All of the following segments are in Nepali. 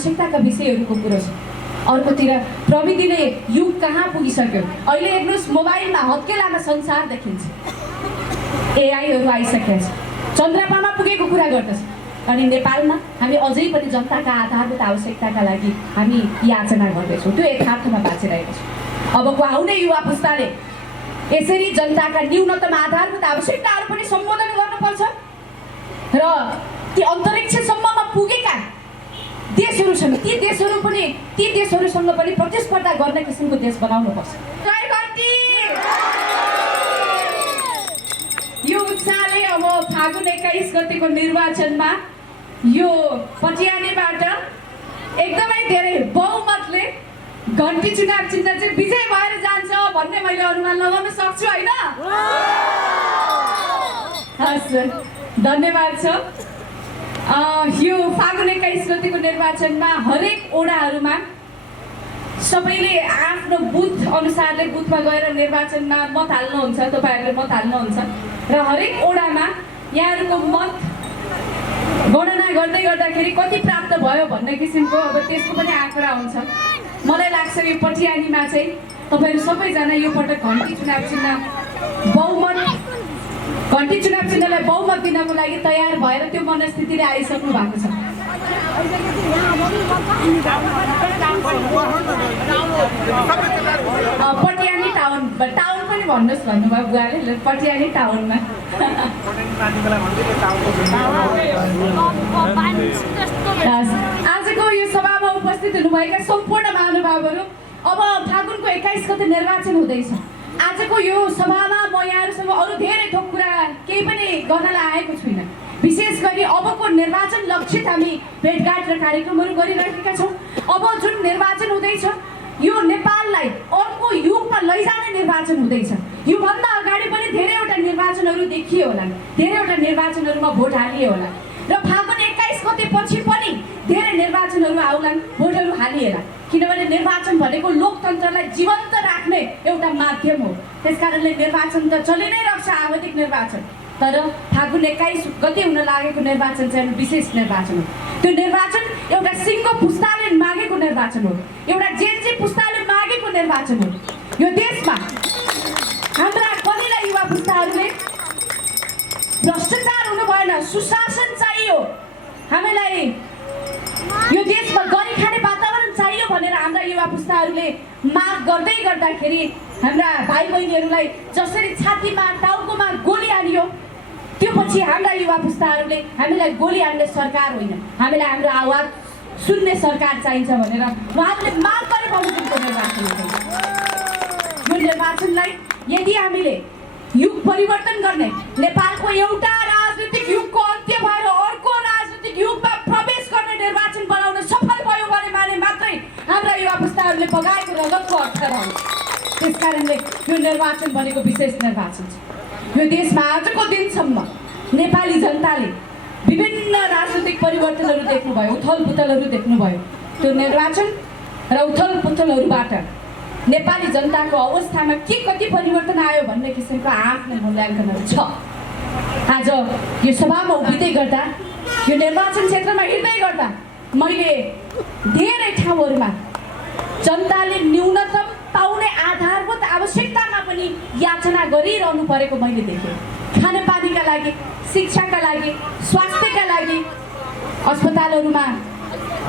आवश्यकताका विषयहरूको कुरो छ। अर्कोतिर प्रविधिले युग कहाँ पुगिसक्यो। अहिले हेर्नुहोस्, मोबाइलमा हत्केलामा संसार देखिन्छ। एआईहरू आइसकेको छ, चन्द्रमामा पुगेको कुरा गर्दछ। अनि नेपालमा हामी अझै पनि जनताका आधारभूत आवश्यकताका लागि हामी याचना गर्दैछौँ। त्यो यथार्थमा बाँचिरहेको छ। अबको आउने युवा पुस्ताले यसरी जनताका न्यूनतम आधारभूत आवश्यकताहरू पनि सम्बोधन गर्नुपर्छ र ती अन्तरिक्षसम्ममा पुगेका देशहरू छन्, ती देशहरूसँग पनि प्रतिस्पर्धा गर्ने किसिमको देश बनाउनुपर्छ। यो उत्साहले अब फागुन 21 गतेको निर्वाचनमा यो पटियानीबाट एकदमै धेरै बहुमतले घन्टी चुनाव चिन्ह चाहिँ विजय भएर जान्छ भन्ने मैले अनुमान लगाउन सक्छु, होइन? हस्, धन्यवाद छ। यो फागुन 21 गतेको निर्वाचनमा हरेक ओडाहरूमा सबैले आफ्नो बुथ अनुसारले बुथमा गएर निर्वाचनमा मत हाल्नुहुन्छ, तपाईँहरूले मत हाल्नुहुन्छ र हरेक ओडामा यहाँहरूको मत गणना गर्दै गर्दाखेरि कति प्राप्त भयो भन्ने किसिमको अब त्यसको पनि आँकडा हुन्छ। मलाई लाग्छ यो पटियानीमा चाहिँ तपाईँहरू सबैजना यो पटक घन्टी चुनाव चिन्हलाई बहुमत दिनको लागि तयार भएर त्यो मनस्थितिले आइसक्नु भएको छ। पटियानी टाउन पनि भन्नुहोस् भन्नुभयो बुवाले, पटियानी टाउनमा। आजको यो सभामा उपस्थित हुनुभएका सम्पूर्ण महानुभावहरू, अब फागुनको 21 गते निर्वाचन हुँदैछ। आजको यो सभामा म यहाँहरूसँग अरू धेरै थोक कुरा केही पनि गर्नलाई आएको छुइनँ। विशेष गरी अबको निर्वाचन लक्षित हामी भेटघाट र कार्यक्रमहरू गरिरहेका छौँ। अब जुन निर्वाचन हुँदैछ यो नेपाललाई अर्को युगमा लैजाने निर्वाचन हुँदैछ। योभन्दा अगाडि पनि धेरैवटा निर्वाचनहरू देखिए होला, धेरैवटा निर्वाचनहरूमा भोट हालिए होला र फागुन 21 गते पछि पनि धेरै निर्वाचनहरू आउलान्, भोटहरू हालिएला। किनभने निर्वाचन भनेको लोकतन्त्रलाई जीवन्त राख्ने एउटा माध्यम हो। त्यसकारणले निर्वाचन त चलि नै रहन्छ, आवधिक निर्वाचन। तर फागुन 21 गते हुन लागेको निर्वाचन चाहिँ विशेष निर्वाचन हो। त्यो निर्वाचन एउटा सिङ्गो पुस्ताले मागेको निर्वाचन हो, एउटा जेनजी पुस्ताले मागेको निर्वाचन हो। यो देशमा हाम्रा कलिला युवा पुस्ताहरूले भ्रष्टाचार हुनु भएन, सुशासन चाहियो, हामीलाई यो देशमा गरी खाने वातावरण चाहियो भनेर हाम्रा युवा पुस्ताहरूले माग गर्दै गर्दाखेरि हाम्रा भाइ बहिनीहरूलाई जसरी छातीमा टाउकोमा गोली हानियो, त्यो पछि हाम्रा युवा पुस्ताहरूले हामीलाई गोली हान्ने सरकार होइन, हामीलाई हाम्रो आवाज सुन्ने सरकार चाहिन्छ भनेर उहाँहरूले माग गरे बमोजिमको निर्वाचन हुँदैछ। यो निर्वाचनलाई यदि हामीले युग परिवर्तन गर्ने, नेपालको एउटा राजनीतिक युगको अन्त्य भएर अर्को राजनीतिक युगमा प्रवेश गर्ने निर्वाचन बनाउन सफल भयो भने मात्रै हाम्रा युवा पुस्ताहरूले बगाएको रगतको अर्थ रहन्छ। त्यसकारणले यो निर्वाचन भनेको विशेष निर्वाचन छ। यो देशमा आजको दिनसम्म नेपाली जनताले विभिन्न राजनीतिक परिवर्तनहरू देख्नुभयो, उथलपुथलहरू देख्नुभयो। त्यो निर्वाचन र उथलपुथलहरूबाट नेपाली जनताको अवस्थामा के कति परिवर्तन आयो भन्ने किसिमको आफ्नो मूल्याङ्कनहरू छ। आज यो सभामा उभिँदै गर्दा, यो निर्वाचन क्षेत्रमा हिँड्दै गर्दा मैले धेरै ठाउँहरूमा जनताले न्यूनतम पाउने आधारभूत आवश्यकतामा पनि याचना गरिरहनु परेको मैले देखेँ। खानेपानीका लागि, शिक्षाका लागि, स्वास्थ्यका लागि, अस्पतालहरूमा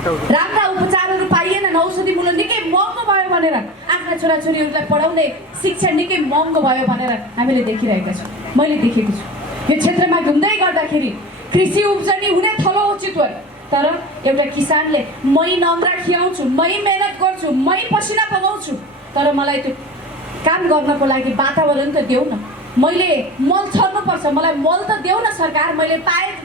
राम्रा उपचारहरू पाइएनन्, औषधि मूल्य निकै महँगो भयो भनेर, आफ्ना छोराछोरीहरूलाई पढाउने शिक्षा निकै महँगो भयो भनेर हामीले देखिरहेका छौँ, मैले देखेको छु। यो क्षेत्रमा घुम्दै गर्दाखेरि कृषि उब्जनी हुने थलो उचित हो, तर एउटा किसानले मै नम्रा खियाउँछु, मै मेहनत गर्छु, मै पसिना बगाउँछु, तर मलाई त्यो काम गर्नको लागि वातावरण त देऊ न, मैले मल छर्नुपर्छ, मलाई मल त देऊ न सरकार, मैले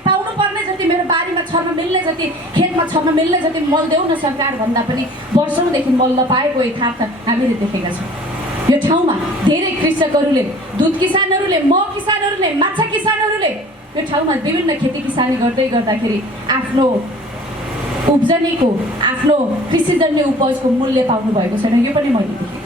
पाउनु पर्ने जति मेरो बारीमा छर्न मिल्ने जति, खेतमा छर्न मिल्ने जति मल देऊ न सरकार भन्दा पनि वर्षौँदेखि मल नपाएको यथार्थ हामीले देखेका छौँ। यो ठाउँमा धेरै कृषकहरूले, दुध किसानहरूले, मह किसानहरूले, माछा किसानहरूले यो ठाउँमा विभिन्न खेती किसानी गर्दै गर्दाखेरि आफ्नो उब्जनीको, आफ्नो कृषिजन्य उपजको मूल्य पाउनु भएको छैन, यो पनि मैले देखेँ।